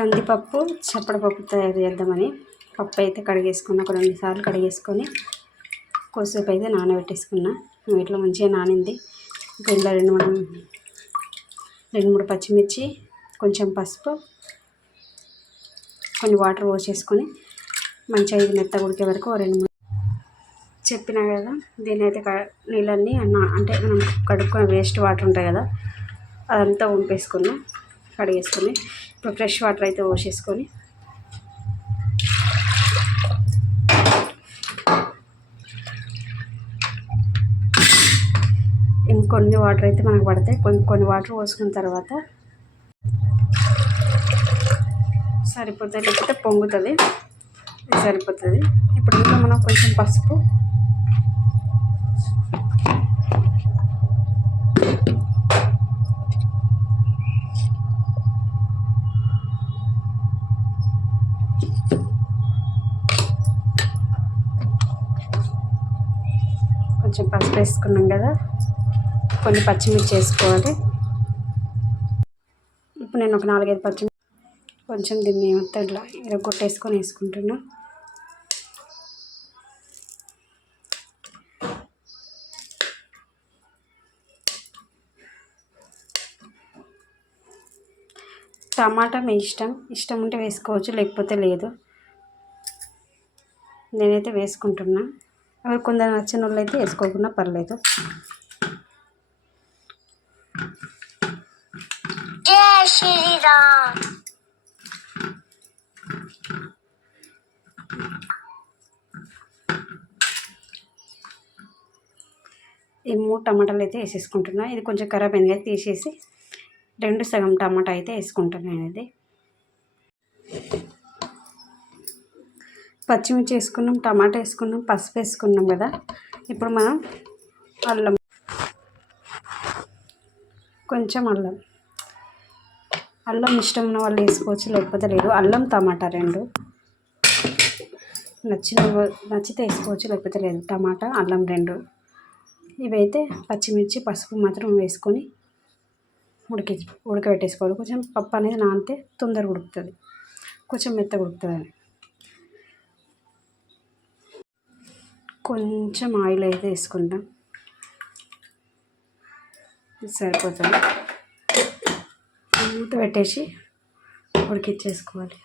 కందిపప్పు చప్పడపప్పు తయారు చేద్దామని పప్పు అయితే కడిగేసుకున్నా. ఒక 2 సార్లు కడిగేసుకొని కొద్దిసేపు అయితే నానబెట్టేసుకున్నా. వీటిలో మంచిగా నానింది. ఇందులో 2-3 పచ్చిమిర్చి, కొంచెం పసుపు, కొన్ని వాటర్ పోసేసుకొని మంచిగా ఇది మెత్తగా ఉడికే వరకు 2-3 చెప్పినా కదా. దీని అయితే నీళ్ళన్నీ అంటే మనం కడుక్కొని వేస్ట్ వాటర్ ఉంటాయి కదా, అదంతా వంపేసుకున్నాం, కడిగేసుకొని. ఇప్పుడు ఫ్రెష్ వాటర్ అయితే పోసేసుకొని ఇంకొన్ని వాటర్ అయితే మనకు పడతాయి. కొన్ని వాటర్ పోసుకున్న తర్వాత సరిపోతుంది, లేకపోతే పొంగుతుంది. సరిపోతుంది. ఇప్పుడు ఇందులో మనం కొంచెం పసుపు, వేసుకున్నాం కదా, కొన్ని పచ్చిమిర్చి వేసుకోవాలి. ఇప్పుడు నేను ఒక 4-5 పచ్చిమిర్చి కొంచెం దీన్ని మొత్తం ఇట్లా ఇరగొట్టేసుకొని వేసుకుంటున్నా. టమాటా మీ ఇష్టం ఉంటే వేసుకోవచ్చు, లేకపోతే లేదు. నేనైతే వేసుకుంటున్నా. ఎవరు కొందరు నచ్చిన వాళ్ళు అయితే వేసుకోకుండా పర్లేదు. జై శ్రీరామ్. ఈ 3 టమాటాలు అయితే వేసేసుకుంటున్నా. ఇది కొంచెం ఖరాబ్ అయింది కదా, తీసేసి 2 సగం టమాటా అయితే వేసుకుంటున్నాను. ఇది పచ్చిమిర్చి వేసుకున్నాం, టమాటా వేసుకున్నాం, పసుపు వేసుకున్నాం కదా. ఇప్పుడు మనం కొంచెం అల్లం ఇష్టం ఉన్న వాళ్ళు వేసుకోవచ్చు, లేకపోతే లేదు. అల్లం టమాటా 2 నచ్చితే వేసుకోవచ్చు, లేకపోతే లేదు. టమాటా అల్లం 2 ఇవైతే పచ్చిమిర్చి పసుపు మాత్రం వేసుకొని ఉడకబెట్టేసుకోవాలి. కొంచెం పప్పు అనేది నానితే తొందరగా ఉడుకుతుంది, కొంచెం మెత్తగా ఉడుకుతుంది. కొంచెం ఆయిల్ అయితే వేసుకుంటాం, సరిపోతుంది. మూత పెట్టేసి ఉడికిచ్చేసుకోవాలి.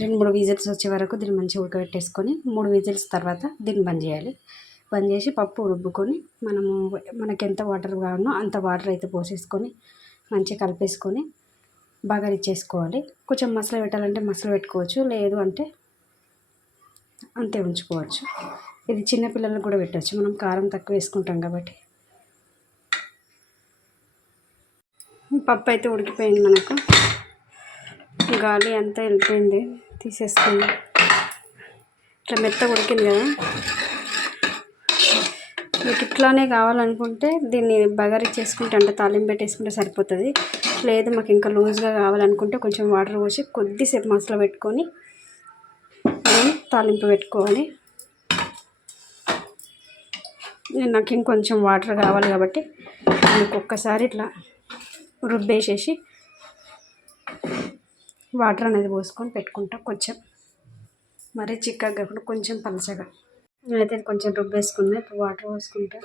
రెండు 3 విజిల్స్ వచ్చే వరకు దీన్ని మంచిగా ఉడకబెట్టేసుకొని 3 విజిల్స్ తర్వాత దీన్ని బంద్ చేయాలి. బంద్ చేసి పప్పు రుబ్బుకొని మనకి ఎంత వాటర్ కావాలో అంత వాటర్ అయితే పోసేసుకొని మంచిగా కలిపేసుకొని బగారిచ్చేసుకోవాలి. కొంచెం మసాలా పెట్టాలంటే మసాలా పెట్టుకోవచ్చు, లేదు అంటే అంతే ఉంచుకోవచ్చు. ఇది చిన్నపిల్లలకు కూడా పెట్టవచ్చు, మనం కారం తక్కువ వేసుకుంటాం కాబట్టి. పప్పు అయితే ఉడికిపోయింది, మనకు గాలి అంతా వెళ్ళిపోయింది. తీసేసుకుందాం. ఇట్లా మెత్తగా ఉడికింది కదా. మీకు ఇట్లానే కావాలనుకుంటే దీన్ని బగారీ చేసుకుంటే అంటే తాలింపు పెట్టేసుకుంటే సరిపోతుంది. లేదు మాకు ఇంకా లూజ్గా కావాలనుకుంటే కొంచెం వాటర్ పోసి కొద్దిసేపు మసాలా పెట్టుకొని మనం తాలింపు పెట్టుకోవాలి. నాకు ఇంకొంచెం వాటర్ కావాలి కాబట్టి మీకు ఒక్కసారి ఇట్లా రుబ్బేసేసి వాటర్ అనేది పోసుకొని పెట్టుకుంటా. కొంచెం మరీ చిక్కగా కాకుండా కొంచెం పలచగా. నేనైతే కొంచెం రుబ్బేసుకున్నా. ఇప్పుడు వాటర్ పోసుకుంటా.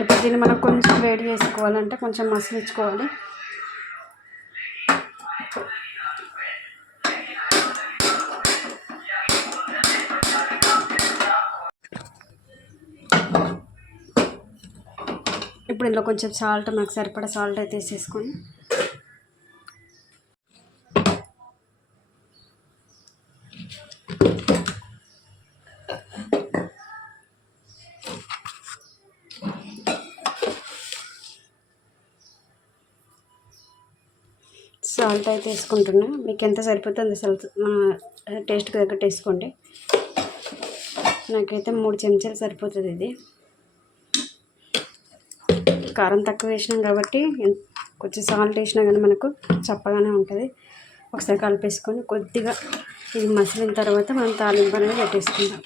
ఇప్పుడు దీన్ని మనం కొంచెం వేడి చేసుకోవాలంటే కొంచెం మసలించుకోవాలి. ఇప్పుడు ఇందులో కొంచెం సాల్ట్, మనకు సరిపడా సాల్ట్ అయితే వేసేసుకొని సాల్ట్ అయితే వేసుకుంటున్నా. మీకు ఎంత సరిపోతే అంత సాల్ట్ టేస్ట్కి తగ్గట్టు వేసుకోండి. నాకైతే 3 చెంచాలు సరిపోతుంది. ఇది కారం తక్కువ వేసినాం కాబట్టి కొంచెం సాల్ట్ వేసినా కానీ మనకు చప్పగానే ఉంటుంది. ఒకసారి కలిపేసుకొని కొద్దిగా ఇది మసిలిన తర్వాత మనం తాలింపు అనేది పెట్టేసుకుందాం.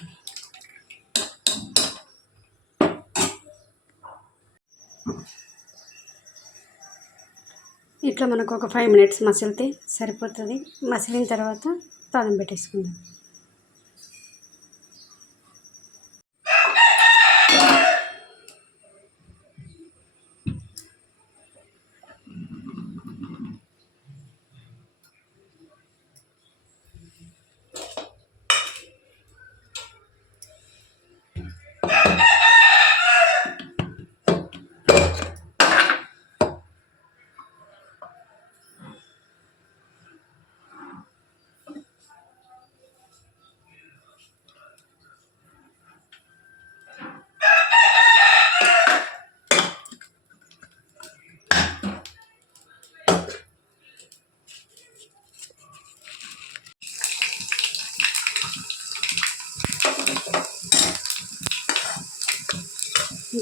ఇట్లా మనకు ఒక 5 మినిట్స్ మసిలితే సరిపోతుంది. మసిలిన తర్వాత తాలింపు పెట్టేసుకుందాం.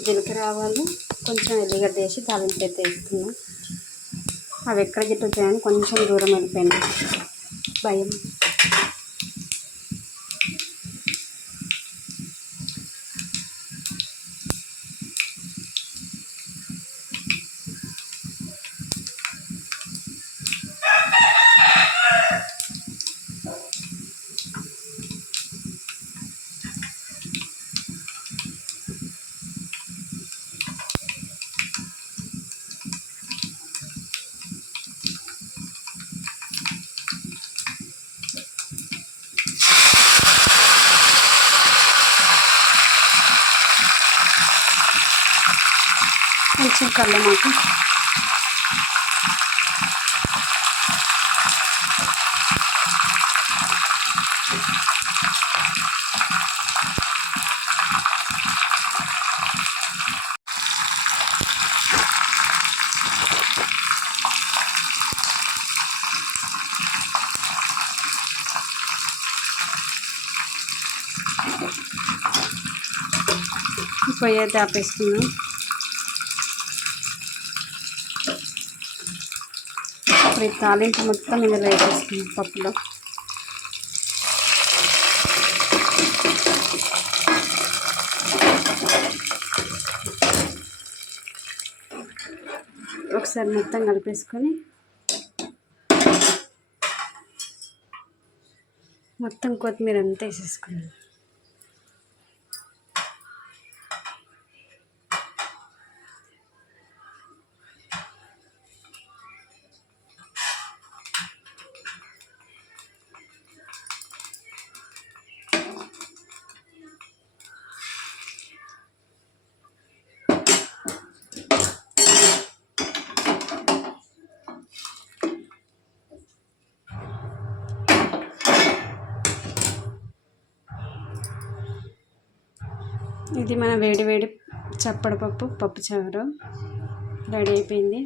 జీలకర్ర ఆవాలు కొంచెం ఎల్లిగడ్డ వేసి తాలింపు అయితే వేస్తున్నాం. అవి ఎక్కడ గిట్ట వచ్చాయని కొంచెం దూరం వెళ్ళిపోయింది భయం. కొంచెం కల్లమాకు, పొయ్యి అయితే ఆపేసుకున్నాం. ఇప్పుడు ఈ తాలింపు మొత్తం ఇందులో వేసేసుకున్నాం పప్పులో. ఒకసారి మొత్తం కలిపేసుకొని మొత్తం కొత్తిమీర అంతా వేసేసుకున్నాం. ఇది మన వేడి వేడి చప్పడపప్పు పప్పుచారు రెడీ అయిపోయింది.